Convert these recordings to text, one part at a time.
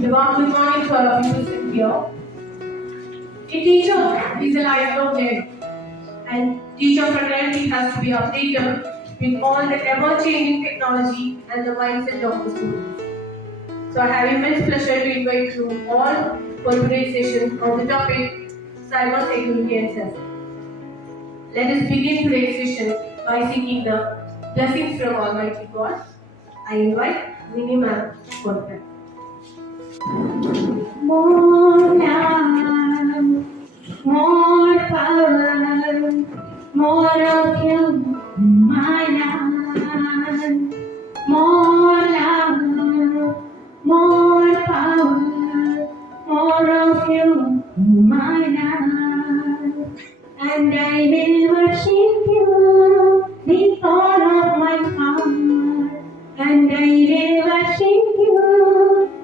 Good morning to all of you sitting here. A teacher is a lifelong learner, and teacher fraternity has to be updated with all the ever-changing technology and the mindset of the students. So I have immense pleasure to invite you all for today's session on the topic cyber security and safety. Let us begin today's session by seeking the blessings from Almighty God. I invite Winnie ma'am for that. More love, more power, more of you, my love. More love, more power, more of you, my love. And I will worship you with all of my heart. And I will worship you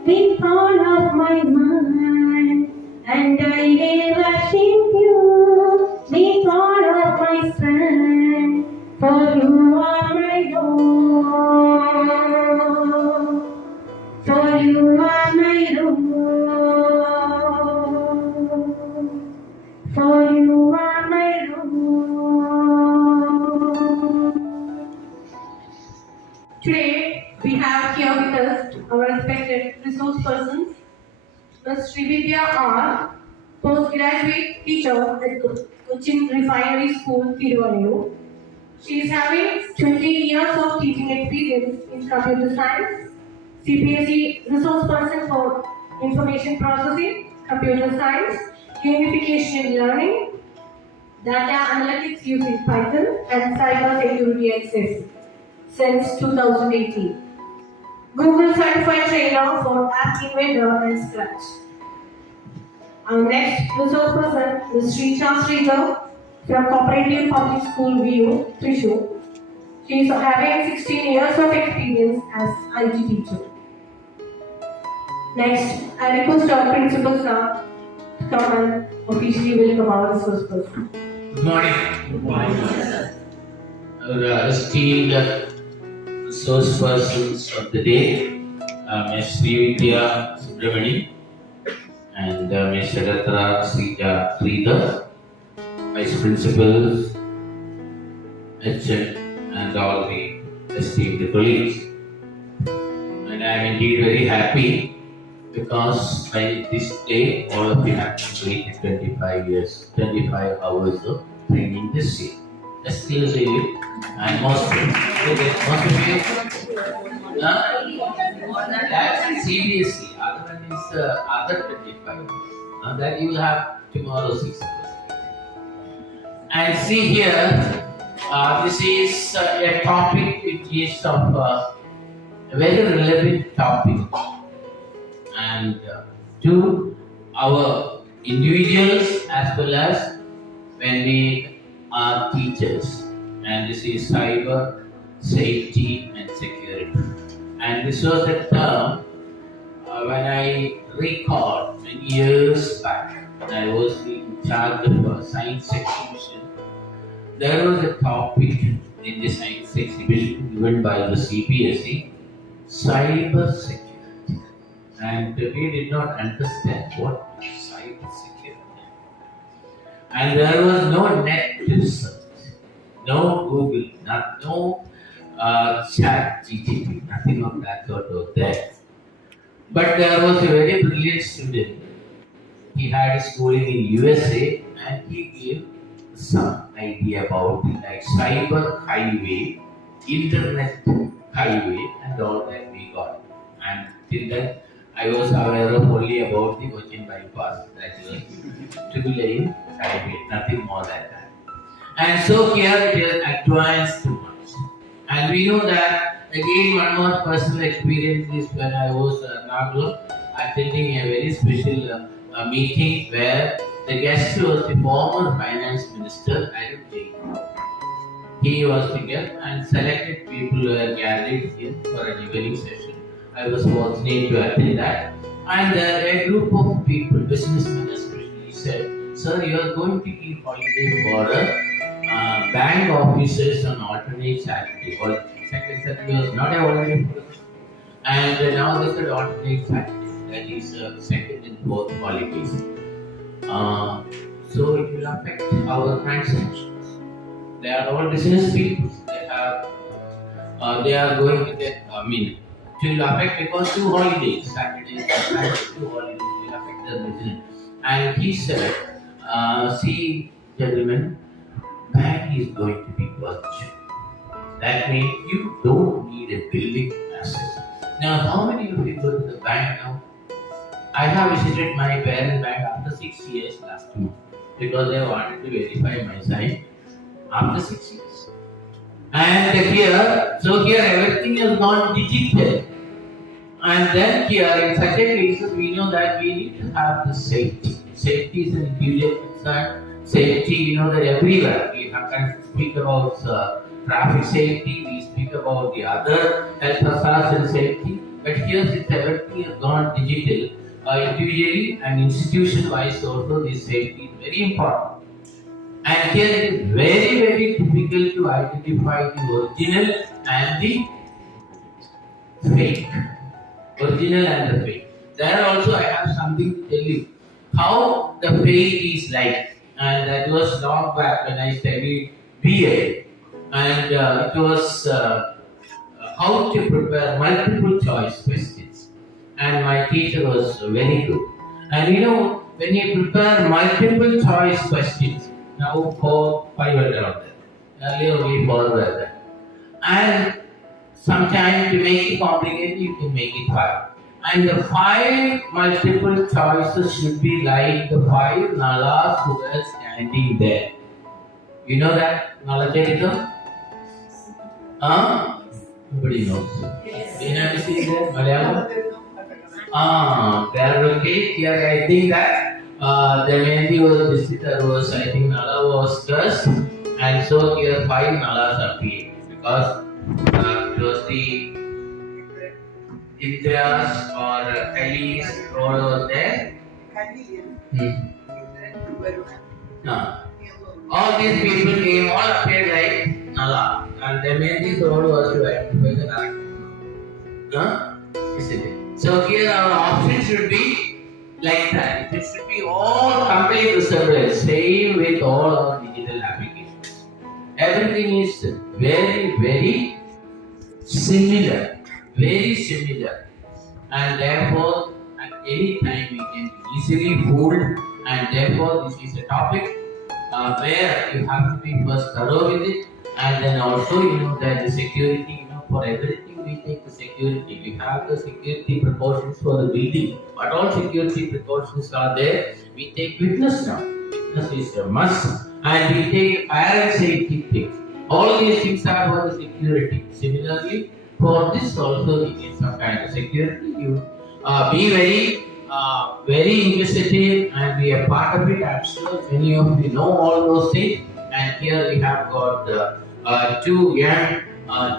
with all of my mind. And I will worship you with all of my strength. For you are my Lord. For you are my Lord. For you are my Lord. Today, we have here with us our respected resource persons, Ms. Vijayagiri R, postgraduate teacher at Cochin Refinery School, Tiruvallur. She is having 20 years of teaching experience in computer science, CBSE resource person for information processing, computer science, gamification and learning, data analytics using Python, and cyber security and safety since 2018. Google certified trainer for app inventor and Scratch. Our next resource person is Sricha Sridhar from Cooperative Public School VU, Thrissur. She is having 16 years of experience as IT teacher. Next, I request our principal sir to come and officially welcome our resource person. Good morning. Good morning. Our esteemed resource persons of the day, Ms. Vijayagiri Subramani and Ms. Sricha Sridhar, Vice Principals, HM, and all the esteemed colleagues. And I am indeed very happy because by this day, all of you have completed 25 hours of training this year. Exclusively, and most of you, that's CBSE, other than is other 25. That you will have tomorrow 6 hours. And see here, this is a topic which is of a very relevant topic, and to our individuals as well as when we are teachers. And this is cyber safety and security. And this was a term when I recall many years back, when I was in charge of a science exhibition. There was a topic in the science exhibition given by the CBSE, cyber security. And we did not understand what is cyber security. And there was no net research, no Google, no chat GTP, nothing of that sort was there. But there was a very brilliant student. He had schooling in USA, and he gave some idea about the cyber highway, internet highway, and all that we got. And till then, I was aware of only about the Cochin bypass, that was triple lane highway, nothing more than that. And so here it is advanced too much. And we know that, again, one more personal experience is when I was attending a very special meeting where the guest was the former finance minister, Arun Jain. He was here and selected people who were gathered here for an evening session. I was fortunate to attend that. And a group of people, businessmen especially, said, "Sir, you are going to give holiday for bank officers on alternate Saturday." Or second Saturday was not a holiday for us. And now they said alternate Saturday. that is second and fourth holidays. So it will affect our transactions. They are all business people. They are going to get. It will affect because two holidays, Saturdays and Sundays, two holidays will affect their business. And he said, "See, gentlemen, bank is going to be virtual. That means you don't need a building asset." Now, how many of you go to the bank now? I have visited my parents' bank after 6 years last month because they wanted to verify my sign after 6 years. And here everything is gone digital. And then here in such a cases we know that we need to have the safety. Safety is an individual concern. Safety, that everywhere we can speak about traffic safety, we speak about the other health hazards and safety. But here since everything has gone digital, individually and institution-wise also this safety is very important. And here it is very, very difficult to identify the original and the fake. Original and the fake. There also I have something to tell you. How the fake is like. And that was long back when I studied BA. And it was how to prepare multiple choice questions. And my teacher was very good. And when you prepare multiple choice questions, now 4, 5 are out there. Earlier only 4 were there. And sometimes to make it complicated, you can make it 5. And the 5 multiple choices should be like the 5 nalas who were standing there. You know that Nala Charitam? Nobody knows. Yes. Do you have to see that? Malayalam? There okay. Here I think that the Mehndi was visitor was, I think Nala was cursed. And so here 5 nalas are created because it was the Indras or Kali's role was there. All these people came, all appeared like Nala, and the Mehdi's role was to identify the character. Isn't it? So here our option should be like that. It should be all complete resemblance, same with all our digital applications. Everything is very, very similar. Very similar, and therefore at any time we can easily fooled, and therefore this is a topic where you have to be first thorough with it, and then also that the security, for everything we take the security. We have the security precautions for the building, but all security precautions are there. We take witness now. Witness is a must, and we take fire and safety things. All these things are for the security. Similarly, for this also we need some kind of security. You be very inquisitive and be a part of it. I'm sure many of you know all those things. And here we have got 2 young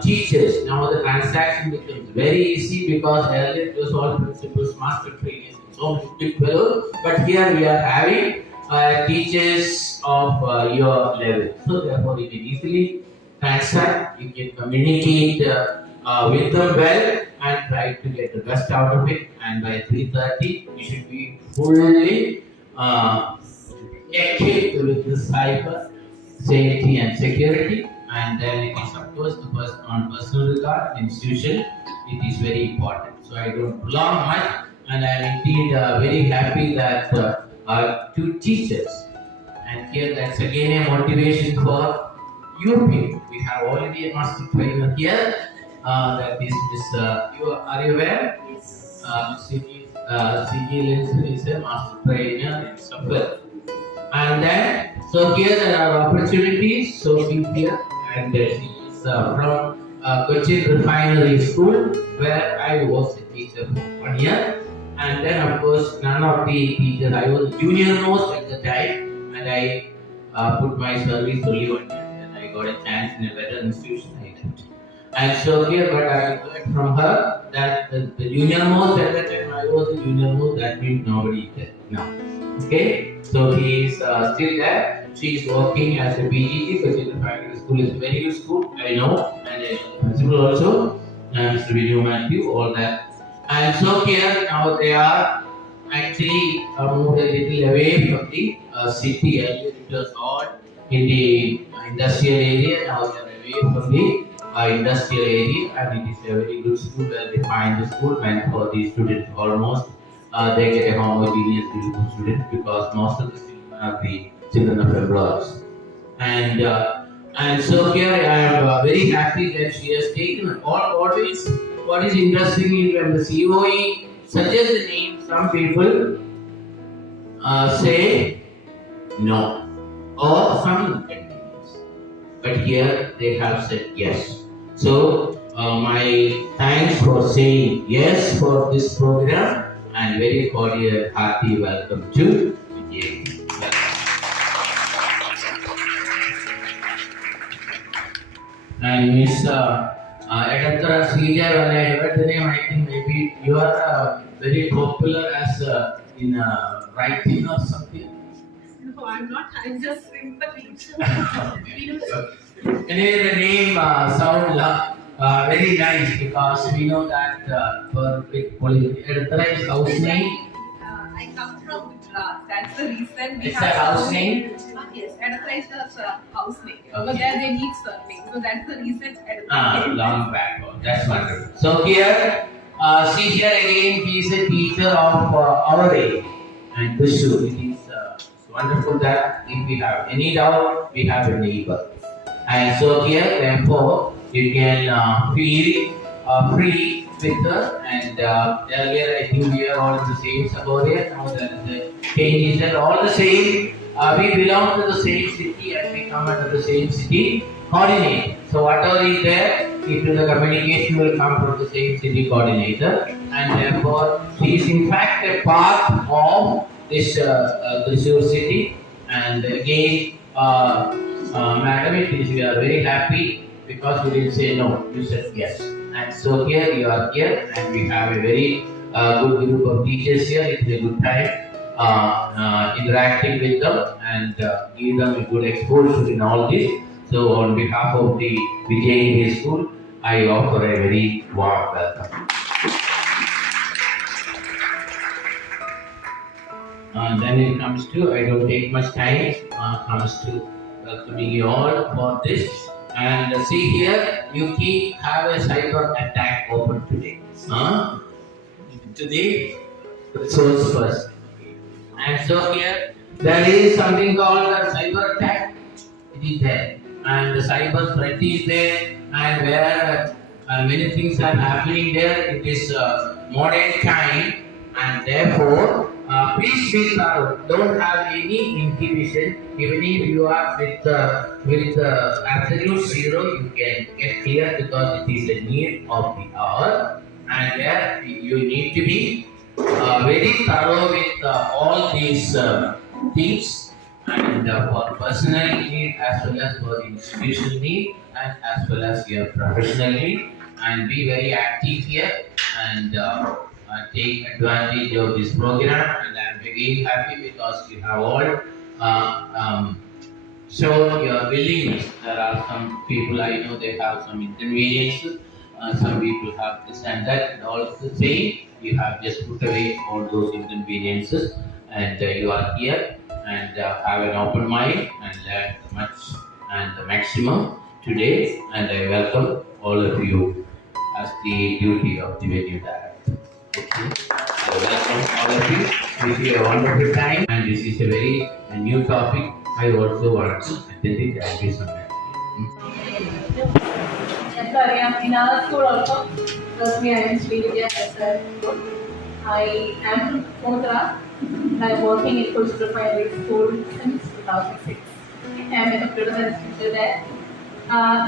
teachers. Now the transaction becomes very easy because earlier it was all principals, master trainers, and so many big fellows. But here we are having teachers of your level. So therefore you can easily transact, you can communicate with them well and try to get the best out of it. And by 3:30 you should be fully equipped with this cyber safety and security. And then it is of course the first on personal regard institution. It is very important. So I don't prolong much, and I am indeed very happy that 2 teachers. And here that's again a motivation for you people. We have already a master trainer here. That is Miss. Are you aware? Yes. C.G. Linson is a master trainer in software. And then, so here there are opportunities. So be here, and she is from Cochin Refinery School, where I was a teacher for 1 year. And then, of course, none of the teachers. I was junior most at the time, and I put my service only 1 year. And I got a chance in a better institution. I left. And so here, but I heard from her that the junior most at the time I was the junior most. That means nobody is there now. Okay, so he is still there. She is working as a PGT, Cochin Refinery School is a very good school. I know, and principal also, Mr. Vijayagiri, all that. And so here now they are actually moved a little away from the city. Earlier it was all in the industrial area. Now they are away from the industrial area, and it is a very good school, well defined school meant for the students. Almost they get a homogeneous group of students because most of the children are the children of abroad. And so here I am very happy that she has taken all what is interesting is when the COE suggests the name, some people say no or some continues. But here they have said yes. So my thanks for saying yes for this program and very cordial hearty welcome to Vijayagiri. And Miss Edantara Sriya, when I heard the name, I think maybe you are very popular as in writing or something. No, I'm not. I'm just simply. Anyway, the name sounds very nice because we know that for Edantara is house name. I come from Gujarat. That's the reason we It's have a house name. Yes, Edantara is the house name. Okay. But there they need surname. So that's the reason Edantara. Long background. That's wonderful. So here, see here again, he is a teacher of our age. And this should, it is wonderful that if we have any doubt, we have a neighbor. And so here, therefore, you can feel free with her. And earlier, I think we are all in the same suburb. Now that the change is that all the same. We belong to the same city and we come under the same city coordinator. So whatever is there, if the communication will come from the same city coordinator, and therefore she is in fact a part of this Thrissur city. And again, madam, we are very happy because you didn't say no, you said yes. And so here you are here, and we have a very good group of teachers here. It is a good time. Interacting with them and give them a good exposure in all this. So on behalf of the Vijayagiri School, I offer a very warm welcome. Then it comes to, I don't take much time, comes to welcoming you all for this. And see here, you keep have a cyber attack open today. Today, resource first. And so here, there is something called a cyber attack. It is there. And the cyber threat is there. And where many things are happening there, it is modern time. And therefore, please be thorough. Don't have any inhibition. Even if you are with absolute zero, you can get clear because it is a need of the hour. And there, you need to be very thorough with all these things, and for personal need as well as for institutional need and as well as your professional need, and be very active here and take advantage of this program. And I am very happy because you have all shown your willingness. There are some people I know they have some inconveniences. Some people have this and that, and also say you have just put away all those inconveniences, and you are here and have an open mind and learn much and the maximum today. And I welcome all of you as the duty of the venue director. Okay. I welcome all of you. Wish you a wonderful time, and this is a very new topic. I also want to attend it. Thank you so much. In our school also, personally I am Vijayagiri as I am from Kotra and I am working in Coastal Primary School since 2006. I am a student teacher there.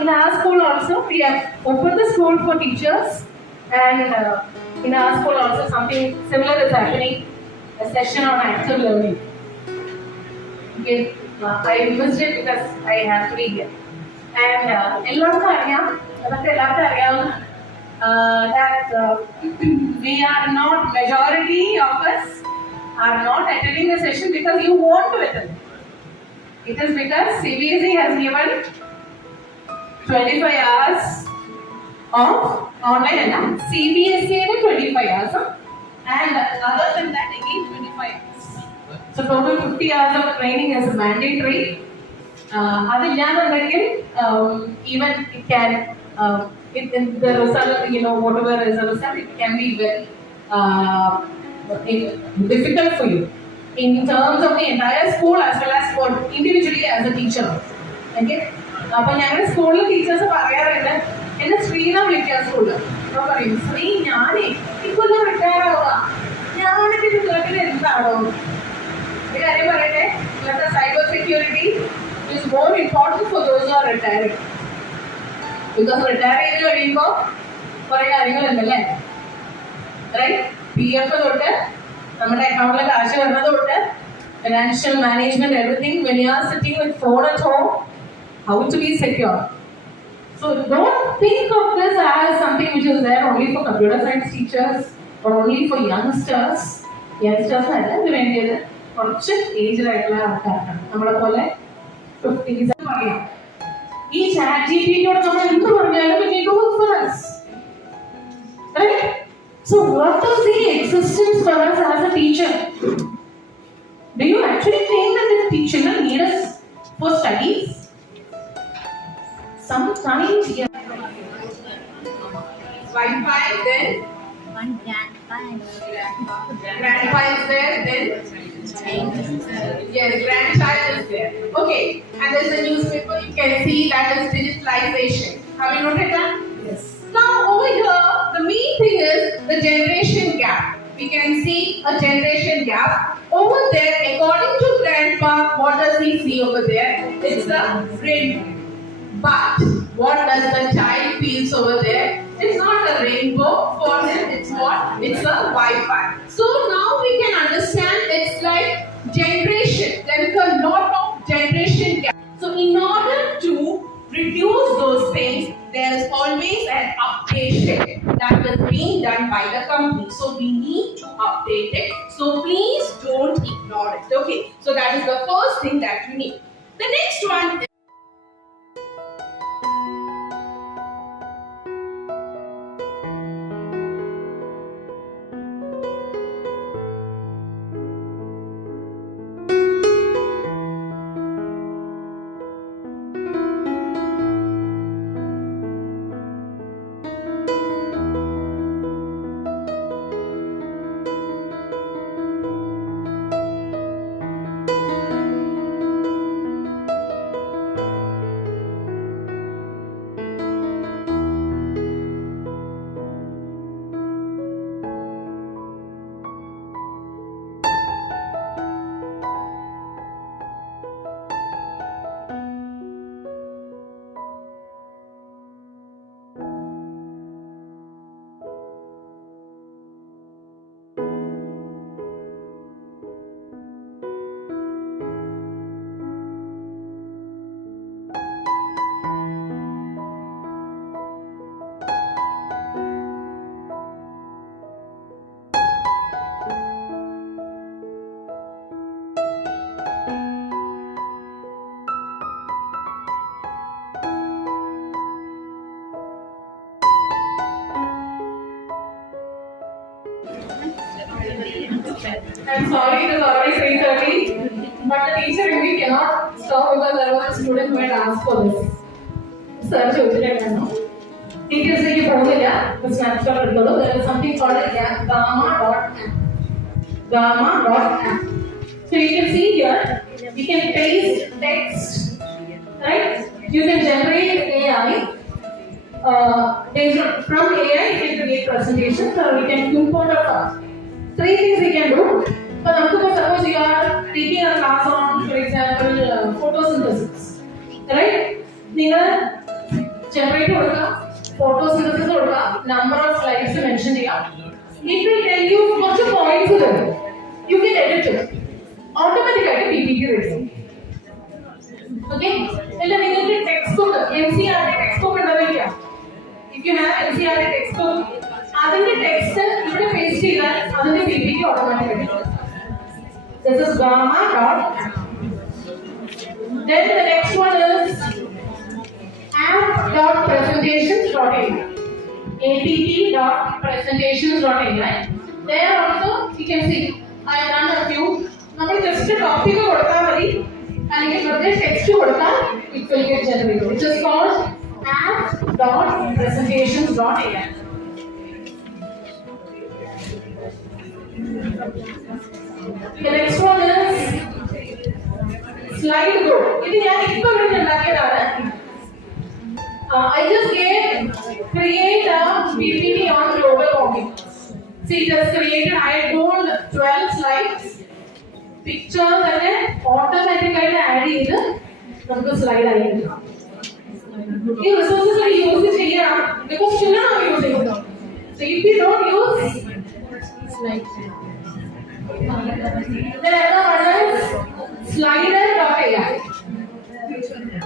In our school also, we have opened the school for teachers, and in our school also something similar is happening, a session on active learning. Okay. I missed it because I have to be here. And that we are not, majority of us are not attending the session because you want to attend. It is because CBSE has given 25 hours of online and CBSE 25 hours. And other than that, again 25 hours. So total 50 hours of training is mandatory. Even it can, the result, whatever is the result, it can be very difficult for you in terms of the entire school as well as for individually as a teacher. Okay? അപ്പോൾ ഞങ്ങളുടെ സ്കൂളിൽ teachers പറയാറുണ്ട്, എന്നെ ശ്രീനെ വിളിക്കുക സ്കൂളിൽ. അപ്പോൾ പറയും, ശ്രീ ഞാനേ ഇക്കൊല്ലം റിട്ടയർ ആവുക, ഞാനൊക്കെ ഇത് കേട്ടിട്ട് എന്താണോ? ഒരു കാര്യം പറയട്ടെ, ഇന്നത്തെ cyber security is more important for those who are retiring. Because retire ചെയ്ത് കഴിയുമ്പോൾ കുറേ കാര്യങ്ങളുണ്ടല്ലേ, റൈറ്റ്? PF തൊട്ട് നമ്മുടെ അക്കൗണ്ടിലെ കാശ് വരുന്നത് തൊട്ട് financial management, everything. When you are sitting with phone at home, how to be secure. So don't think of this as something which is there only for computer science teachers or only for youngsters. Youngsters അല്ല ഇത് വേണ്ടിയത്, കുറച്ച് aged ആയിട്ടുള്ള ആൾക്കാർക്കാണ്. നമ്മളെ പോലെ 50s പറയാം. ഈ chat ജിപിടിയോട് നമ്മൾ എന്ത് പറഞ്ഞാലും it will work for us. Right? So what is the existence for us as a teacher? Do you actually think that the children need us for studies? Sometimes, yeah. Wi-Fi, then One grandpa grandpa is there, then yes, grandchild is there. Okay, and there's a newspaper. You can see that is digitalization. Have you noted that? Yes. Now over here, the main thing is the generation gap. We can see a generation gap over there. According to grandpa, what does he see over there? It's the rainbow. But what does the child feels over there? It's not a rainbow for him. It's what? It's a Wi-Fi. So now we can understand it's like generation. There is a lot of generation gap. So in order to reduce those things, there is always an updation that is being done by the company. So we need to update it. So please don't ignore it. Okay. So that is the first thing that you need. The next one is I'm sorry, it is already 3:30, but the teacher and we cannot stop because there was a student who had asked for this. Sir, ചോദിച്ചിട്ടുണ്ടായിരുന്നു. ടീച്ചേഴ്സിലേക്ക് പോകുന്നില്ല, snapshot എടുത്തോളൂ. There is something called gamma.app. Gamma.app. So you can see here, you can paste text, right? You can generate AI. From AI, you can create presentations or you can import a file. 3 things we can do. But suppose you are taking a class on, for example, photosynthesis, right? You generate photosynthesis, number of slides you mentioned here. It will tell you what your points are. You can edit it. Automatically PPT ready. Okay? Then you need a textbook, NCERT textbook. If you have NCERT textbook, അതിന്റെ text ഇവിടെ paste ചെയ്താൽ അതിന്റെ PPT automatically. This is gamma.app. Then the next one is app.presentations.in. app.presentations.ai. There also you can see I have done a few. നമ്മൾ just topic കൊടുത്താൽ മതി അല്ലെങ്കിൽ വെറുതെ text കൊടുത്താൽ it will get generated. It is called app.presentations.ai. The next one is slide go. ഇത് ഞാൻ ഇപ്പോൾ ഇവിടെ ഉണ്ടാക്കിയതാണ്. I just create a PPT on global warming. See, just created. I had told 12 slides. Pictures and then automatically add ചെയ്ത് നമുക്ക് slide ആയിരിക്കും. ഈ resources use ചെയ്യാം because children are using it. So if you don't use slides. Then another one is slider.ai.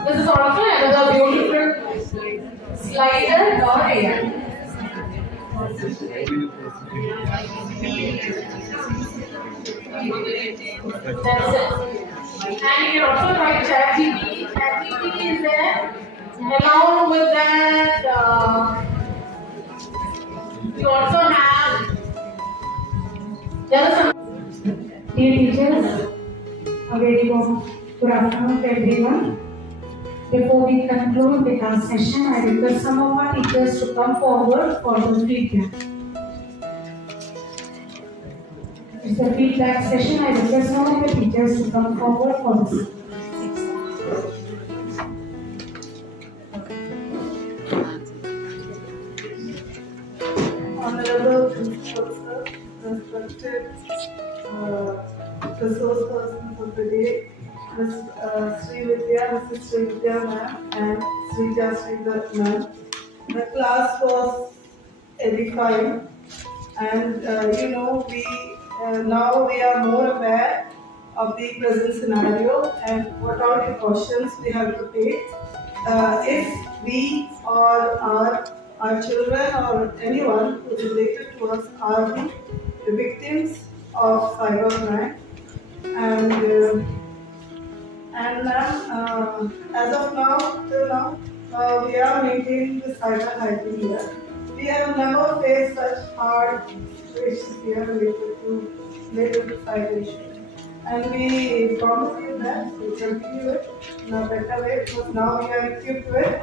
This is also another beautiful slider.ai. That's it. And you can also try ChatGPT. ChatGPT is there. Along with that, you also have. There are some. Dear teachers, a very warm good afternoon to everyone. Before we conclude with our session, I request some of our teachers to come forward for the feedback. It's the feedback session. I request some of the teachers to come forward for this. Honorable Principal Sir, respected resource persons of the day, Ms. Mrs. Srividya ma'am and Srija ma'am. The class was edifying and now we are more aware of the present scenario and what are the precautions we have to take if we or our children or anyone who is related to us are the victims of cybercrime. And ma'am, as of now, till now, we are maintaining the cyber hygiene here. We have never faced such hard situations here related to cyber issues. And we promise you that we will continue it in a better way because now we are equipped with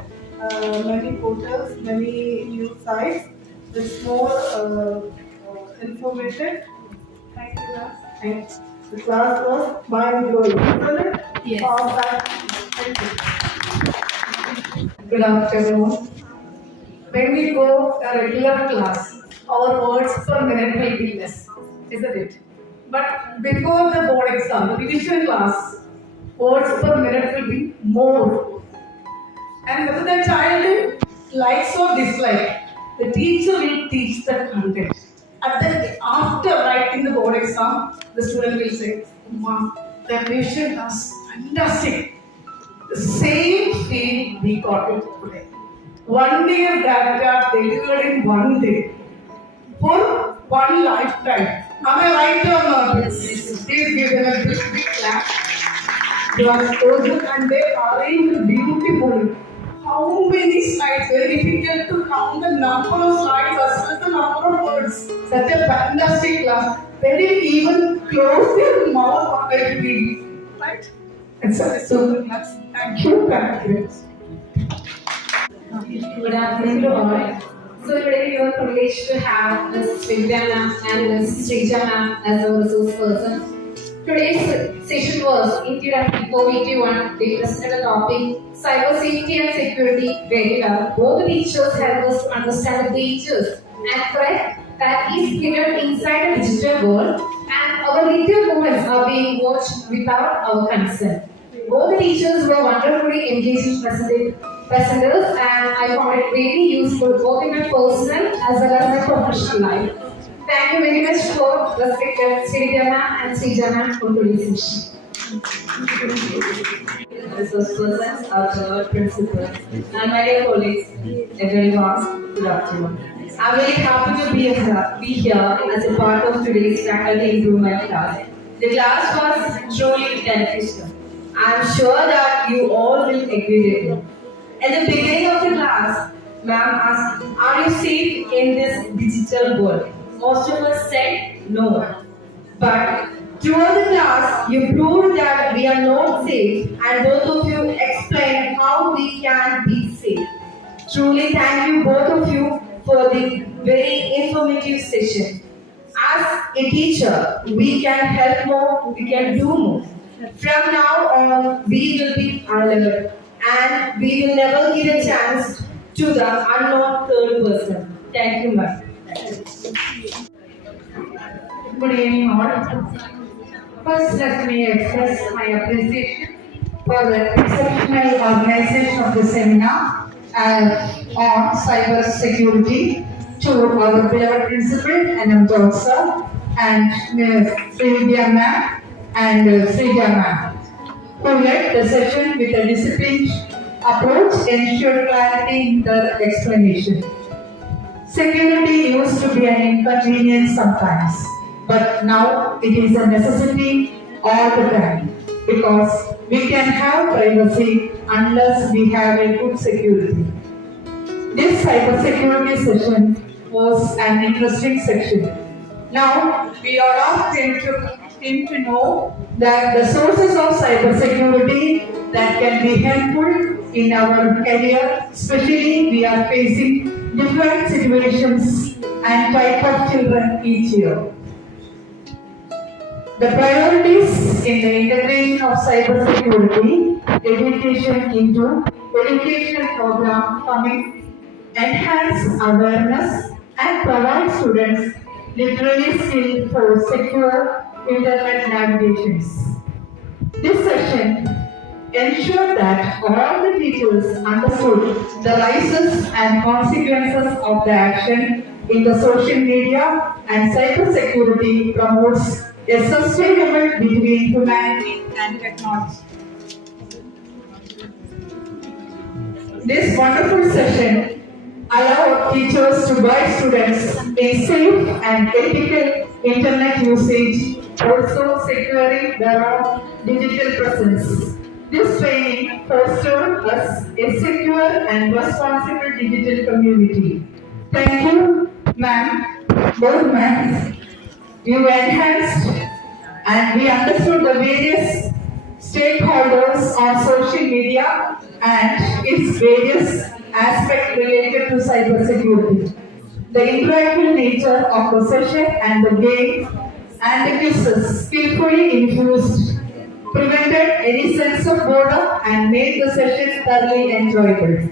many portals, many news sites. It's more informative. Thank you, ma'am. Thanks. The class was mind-blowing, isn't it? Yes. Thank you. Good afternoon. When we go a regular class, our words per minute will be less, isn't it? But before the board exam, the revision class, words per minute will be more. And whether the child likes or dislikes, the teacher will teach the content. And then after writing the board exam, the student will say, "Mom, the revision was fantastic." The same feel we got it today. 1 year data delivered in 1 day for one lifetime. Am I right or not? Please give them a big clap. They are chosen and they arranged beautifully. How many slides? Very difficult to count the number of slides as well as the number of words. Such a fantastic class. They didn't even close their mouth while they read. Right? It's a super class. Thank you. Good afternoon to all. So today we are privileged to have Ms. Srividya ma'am and Ms. Srija ma'am as our resource person. Today's session was interactive COVID-1. They presented the topic cyber safety and security very well. Both the teachers helped us to understand the dangers and threat that is hidden inside the digital world, and our little moments are being watched without our consent. Both the teachers were wonderfully engaging presenters, and I found it really useful both in my personal as well as my professional life. Thank you very much for respected Srividya ma'am and Srija ma'am for today's session. Resource persons, our third principal, and my dear colleagues, everyone, good afternoon. I'm very happy to be here as a part of today's faculty improvement class. The class was truly beneficial. I'm sure that you all will agree with me. At the beginning of the class, Ma'am asked, "Are you safe in this digital world?" Most of us said no. But throughout the class, you proved that we are not safe, and both of you explained how we can be safe. Truly, thank you both of you for the very informative session. As a teacher, we can help more, we can do more. From now on, we will be unlimited, and we will never give a chance to the unknown third person. Thank you, ma'am. Good evening, all. First, let me express my appreciation for the exceptional organization of the seminar on cyber security to our beloved principal, Anam sir, and Srividya ma'am and Srija ma'am, who led the session with a disciplined approach, ensured clarity in their explanation. Security used to be an inconvenience sometimes, but now it is a necessity all the time because we can have privacy unless we have a good security. This cybersecurity session was an interesting section. Now we are all came to know that the sources of cybersecurity that can be helpful in our career, especially we are facing different situations and type of children each year. The priorities in the integration of cybersecurity education into educational program coming enhance awareness and provide students literary skill for secure internet navigations. This session ensured that all the teachers understood the rises and consequences of the action in the social media, and cybersecurity promotes a sustainable between humanity and technology. This wonderful session allows teachers to guide students in safe and ethical internet usage, also securing their own digital presence. This training fostered us a secure and responsible digital community. Thank you, ma'am, both ma'am. You enhanced and we understood the various stakeholders on social media and its various aspects related to cybersecurity. The interactive nature of the session and the game and the quizzes skillfully infused prevented any sense of boredom and made the session thoroughly enjoyable.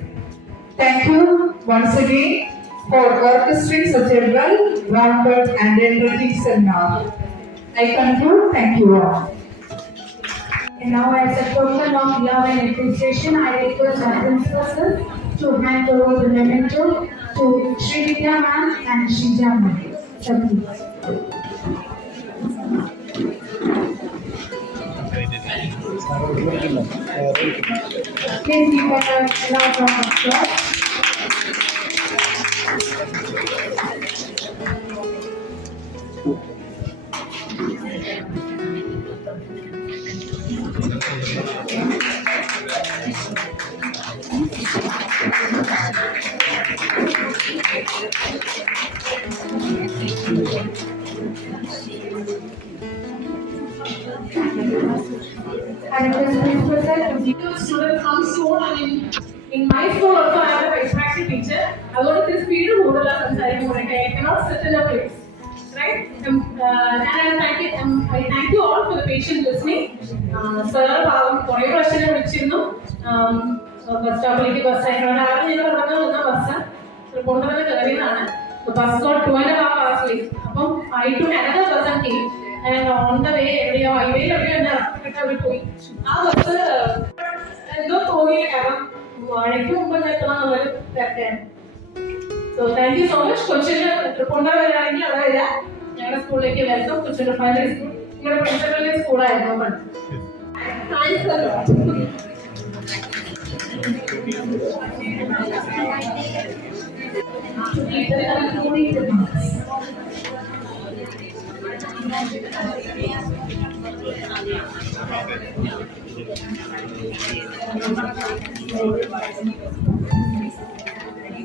Thank you once again for orchestrating such a well-rounded and enriching seminar. I conclude. Thank you all. And now, as a token of love and appreciation, I request our principal sir to hand over the memento to Srividya ma'am and Srija ma'am. Sir, please. Please give a loud round of applause. And the student comes soon. I mean, in my school also I have an extraction teacher. I want this period to hold on I cannot sit in a place. Right? And I thank you all for the patient listening. Sir, for your question, bus stop bus the bus got 2.5 hours late. I took another bus and came. And on the way, highway, so thank you so much. School welcome. Primary school. Principal school. Thanks a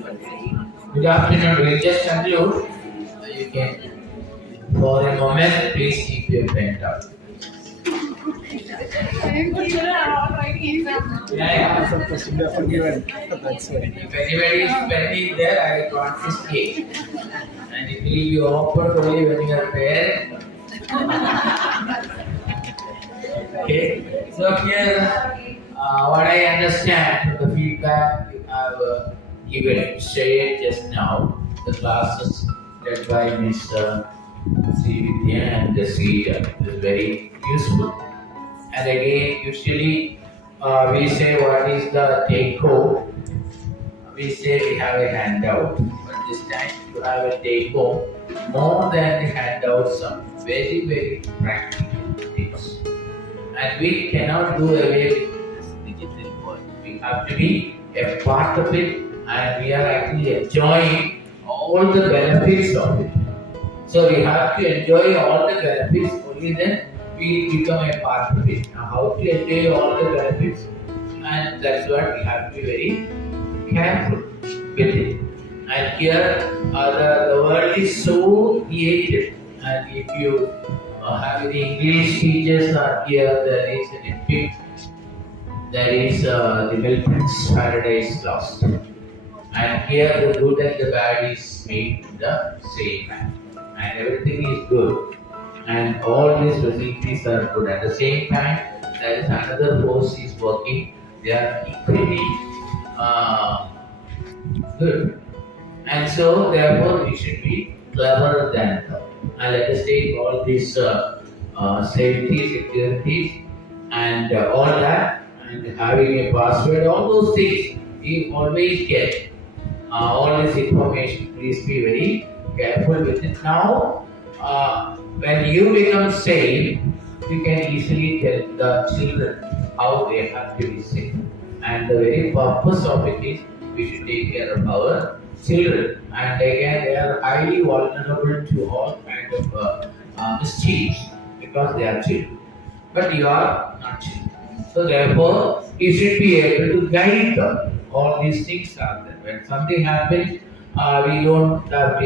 lot. Good afternoon. We'll just conclude. You can, for a moment, please keep your pen down. Yeah. If anybody is pending there, I will confiscate. And it will be open only when you are there. Okay. So here, what I understand from the feedback you have given, shared just now, the classes led by Mr. Vidya and the Srija is very useful. And again, usually we say what is the take home. We say we have a handout, but this time you have a take home more than the handout, some very, very practical tips. And we cannot do away with this digital world. We have to be a part of it, and we are actually enjoying all the benefits of it. So we have to enjoy all the benefits, only then we become a part of it. Now, how to enjoy all the benefits, and that's what we have to be very careful with it. And here, the world is so creative, and if you have any English teachers are here, there is an epic, there is the Milton's Paradise Lost. And here, the good and the bad is made in the same man. And everything is good. And all these facilities are good. At the same time, there is another force is working. They are equally good. And so, therefore, we should be cleverer than them. And let us take all these safety, securities, and all that, and having a password, all those things, we always get all this information. Please be very careful with it. Now, when you become safe, you can easily tell the children how they have to be safe. And the very purpose of it is we should take care of our children. And again, they are highly vulnerable to all kinds of mischief because they are children. But you are not children. So therefore, you should be able to guide them. All these things are there. When something happens, we don't have to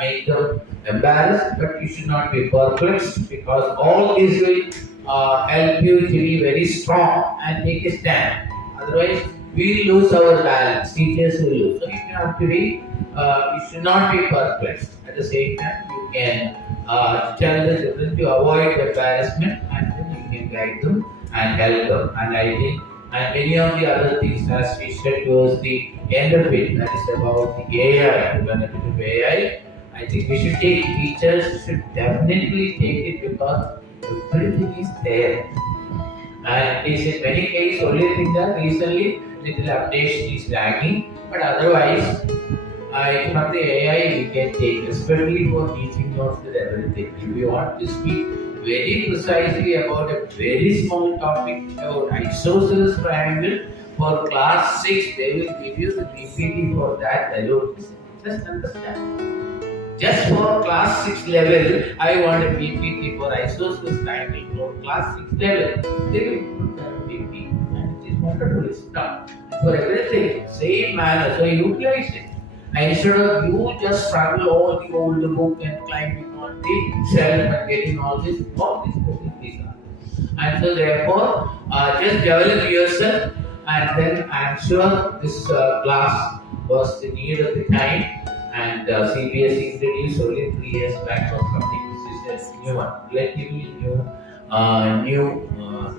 make them embarrassed, but you should not be perplexed, because all this will help you to be very strong and take a stand. Otherwise, we will lose our balance. Teachers will lose. So you have to be, you should not be perplexed. At the same time, you can tell the children to avoid embarrassment, and then you can guide them and help them. And I think, and many of the other things, as we said towards the end of it, that is about the AI, the benefit of AI. I think we should take, teachers should definitely take it, because everything is there. And it is in many cases only thing that recently little updation is lagging, but otherwise, from the AI we can take, especially for teaching notes and everything. If you want to speak very precisely about a very small topic about isosceles triangle for class 6, they will give you the PPT for that alone. Just understand. Just for class 6 level, I want a PPT for isosceles triangle for class 6 level. They will put that PPT, and it is wonderful stuff. For everything, same manner, so utilize it. And instead of you just struggle all the older book and climbing on the shelf and getting all these facilities are. And so therefore, just develop yourself, and then I am sure this class was the need of the time, and CBSE introduced only 3 years back or something. This is a new one, relatively new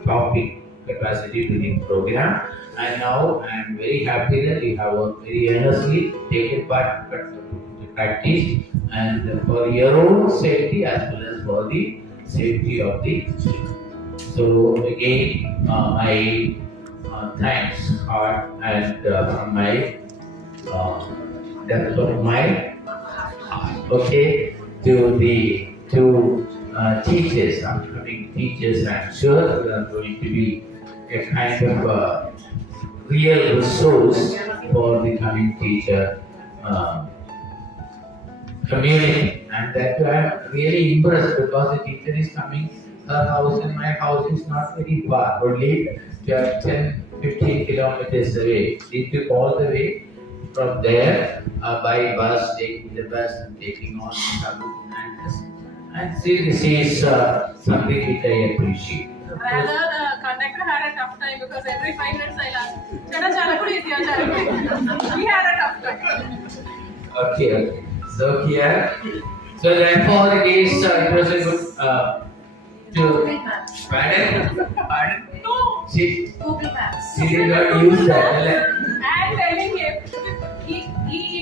topic capacity to the program. And now I am very happy that you have worked very earnestly, taken part in practice, and for your own safety as well as for the safety of the children. So again, my thanks heart and from my depth of my heart, okay, to the two teachers, upcoming teachers. I'm sure they are going to be a kind of real resource for the coming teacher community. And that I'm really impressed, because the teacher is coming, her house and my house is not very far, only 10-15 kilometers away. She took all the way from there by bus, taking the bus and taking on and see, this is something which I appreciate. Rather, the conductor had a tough time because every 5 minutes I asked, Chana Chalapudi is your Chalapudi. He had a tough time. Okay. So here, so therefore it is, it was a good, pardon? No. She Google Maps. did not use that. And telling him, he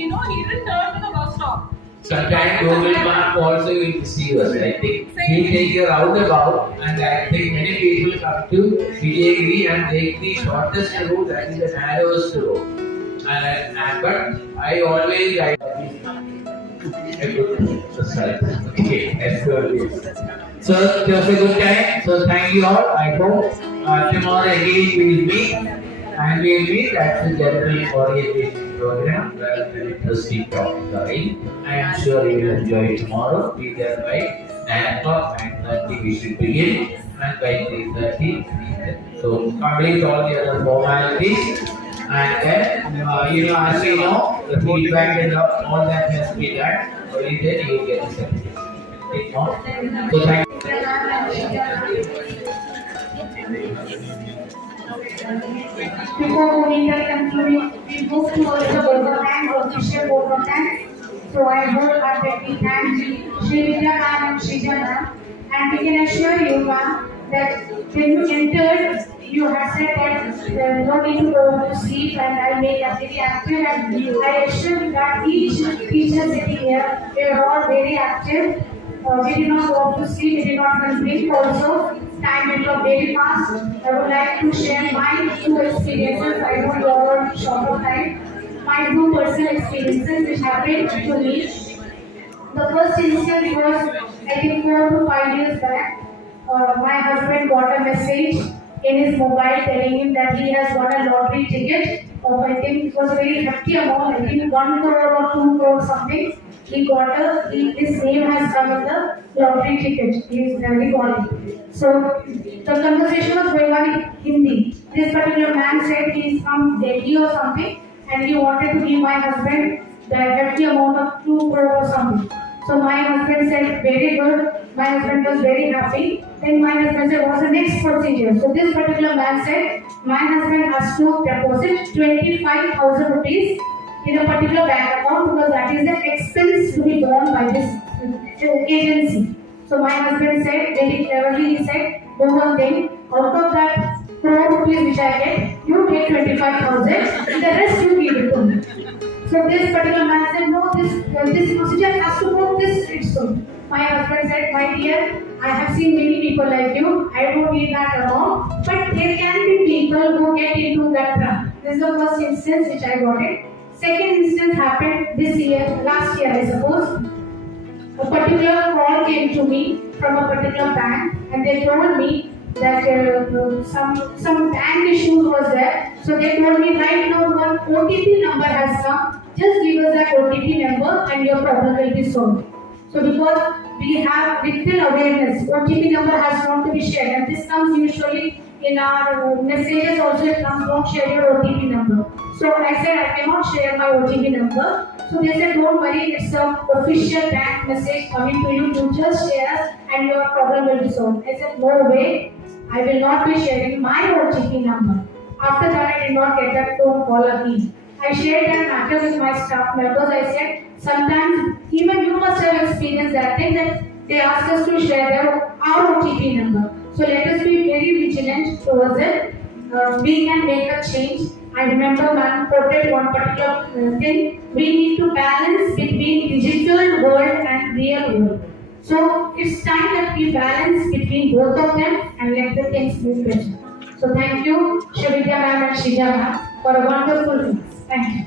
didn't turn to the bus stop. Sometimes Google Map also will deceive us. I think we take a roundabout, and I think many people come to Vijayagiri and take the shortest route, that is the narrowest road. But I always like a good result. Okay, that's good. So it was a good time. So thank you all. I hope tomorrow again we will meet. And we will meet at the general orientation program where the interesting topics are in. I am sure you will enjoy it tomorrow. Be there by 9 o'clock, 9:30 we should begin, and by 3:30. So complete all the other formalities. And then, as you know, the feedback and all that has to be done. Only then you get the certificate. So thank Before moving the concluding, we move towards the vote of thanks, official vote of thanks. So I would heartily thank Shri Vidya ma'am and Shrija ma'am. And we can assure you, ma'am, that when you entered, you had said that no need to go to sleep and I make us very active. And I assure you that each teacher sitting here, they are all very active. We did not go to sleep, we did not even drink also. Time went up very fast. I would like to share my 2 experiences. I know you are all short of time. My 2 personal experiences which happened to me. The first instance was, I think 4 to 5 years back. My husband got a message in his mobile telling him that he has won a lottery ticket of, I think it was a very hefty amount, I think 1 crore or 2 crore something. He got his name has come in the lottery ticket. He got it. So the conversation was going on in Hindi. This particular man said he is from Delhi or something, and he wanted to give my husband the hefty amount of 2 crore or something. So my husband said, very good. My husband was very happy. Then my husband said, what's the next procedure? So this particular man said, my husband has to deposit 25,000 rupees in a particular bank account because that is the expense to be borne by this agency. So my husband said, very cleverly, he said, one thing, out of that crore rupees which I get, you take 25,000, the rest you give it to me. So this particular man said, no, this procedure has to go this way. So my husband said, my dear, I have seen many people like you, I don't need that amount, but there can be people who get into that trap. This is the first instance which I got it. Second instance happened this year, last year I suppose. A particular call came to me from a particular bank and they told me that some bank issues was there. So they told me right now one OTP number has come. Just give us that OTP number and your problem will be solved. So because we have little awareness, OTP number has not to be shared, and this comes usually in our messages also, it comes, don't share your OTP number. So I said I cannot share my OTP number. So they said don't worry, it's an official bank message coming to you, you just share and your problem will be solved. I said no way, I will not be sharing my OTP number. After that I did not get that phone call again. I shared that matter with my staff members. I said sometimes even you must have experienced that thing that they ask us to share our OTP number. So let us be very vigilant towards it. We can make a change. I remember man quoted one particular thing. We need to balance between digital world and real world. So it's time that we balance between both of them and let the things move better. So thank you, Shri Vidya ma'am and Shrija ma'am, for a wonderful class. Thank you.